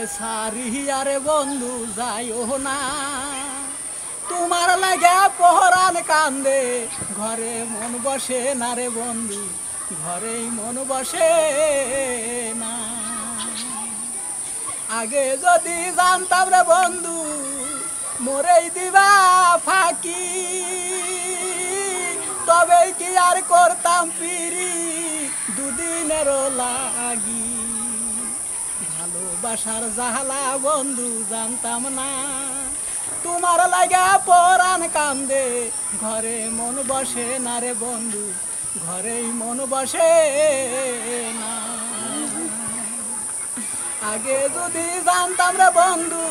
আমারে সারিয়া রে বন্ধু যাইও না, তোমার লাগে পহরান কান্দে, ঘরে মন বসে না রে বন্ধু, ঘরেই মন বসে না। আগে যদি জানতাম রে বন্ধু মোরেই দিবা ফাঁকি, তবে কি আর করতাম পিরি দুদিনেরও লাগি। ভালোবাসার জাহালা বন্ধু জানতাম না, তোমার লাগা পরাণ কান্দে, ঘরে মন বসে না রে বন্ধু, ঘরেই মন বসে না। আগে যদি জানতাম রে বন্ধু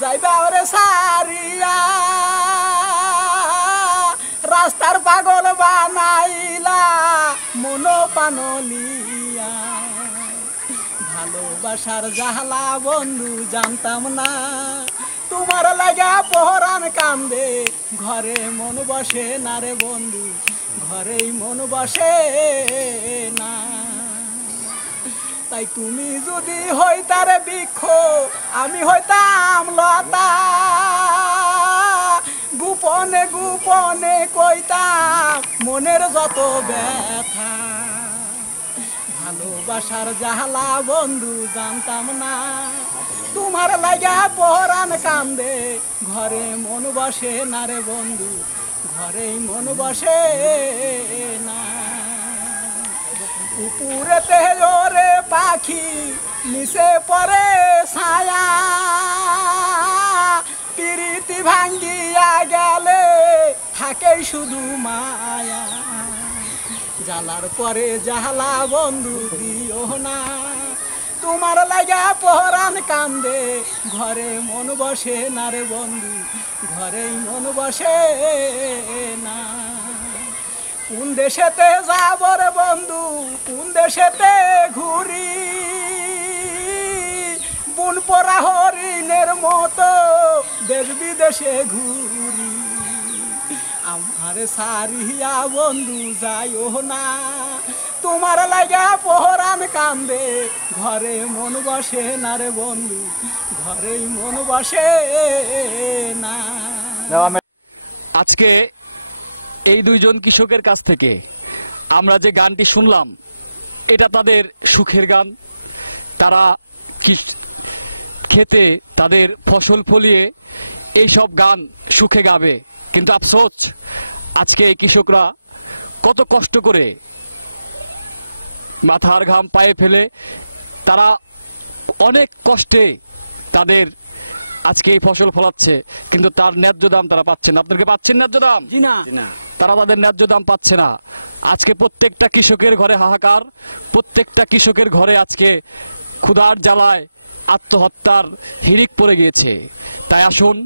যাইবা রে সারিয়া, রাস্তার পাগল বানাইলা মন পানলিয়া। ভালোবাসার জাহালা বন্ধু জানতাম না, তোমার লাগা পহরান কান্দে, ঘরে মন বসে না রে বন্ধু, ঘরেই মন বসে না। তাই তুমি যদি হইতারে বৃক্ষ আমি হইতাম লতা, গোপনে গোপনে কইতাম মনের যত ব্যথা। ভালোবাসার জাহালা বন্ধু জানতাম না, তোমার লাগা পহরান কান্দে, ঘরে মন বসে না রে বন্ধু, ঘরেই মন বসে না। উপরেতে ওরে পাখি নিচে পরে ছায়া, প্রীতি ভাঙ্গিয়া গেলে থাকে শুধু মায়া। জ্বালার পরে জাহালা বন্ধু দিও না, তোমার লাগা পহরান কান্দে, ঘরে মন বসে না রে বন্ধু, ঘরেই মন বসে না। কোন দেশেতে যাব রে বন্ধু, কোন দেশেতে ঘুরি, বুন পরা হরিণের মতো দেশ বিদেশে ঘুরি। আমার সারিয়া বন্ধু যাইও না, তোমার লাগা পহরান কান্দে, ঘরে মন বসে না রে বন্ধু, ঘরেই মন বসে না। আজকে এই দুইজন কৃষকের কাছ থেকে আমরা যে গানটি শুনলাম এটা তাদের সুখের গান। তারা খেতে তাদের ফসল ফলিয়ে এইসব গান সুখে গাবে, কিন্তু আফসোস আজকে এই কৃষকরা কত কষ্ট করে মাথার ঘাম পায়ে ফেলে তারা অনেক কষ্টে তাদের আজকে এই ফসল ফলাচ্ছে, কিন্তু তার ন্যায্য দাম তারা পাচ্ছেন। আপনাদেরকে পাচ্ছেন ন্যায্য দাম? জি না, তারা তাদের ন্যায্য দাম পাচ্ছে না। আজকে প্রত্যেকটা কৃষকের ঘরে হাহাকার, প্রত্যেকটা কৃষকের ঘরে আজকে ক্ষুধার জ্বালায় আত্মহত্যার হিড়িক পড়ে গিয়েছে। তাই আসুন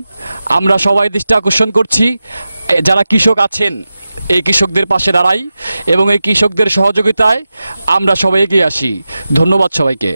আমরা সবাই দৃষ্টি আকর্ষণ করছি, যারা কৃষক আছেন এই কৃষকদের পাশে দাঁড়াই এবং এই কৃষকদের সহযোগিতায় আমরা সবাই এগিয়ে আসি। ধন্যবাদ সবাইকে।